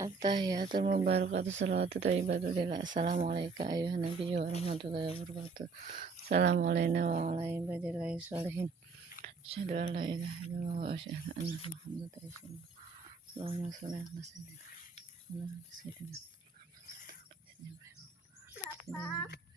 At-tahiyatul mubarakatuh salawatu thayyibatu lillah. Assalamualaikum ayuhan nabi warahmatullahi wabarakatuh. Assalamu alayna wa ala ibadillahi sholihin. Asyhadu an la ilaha illallah wa asyhadu anna muhammadan rasulullah. Allahumma sholli ala sayyidina Muhammad.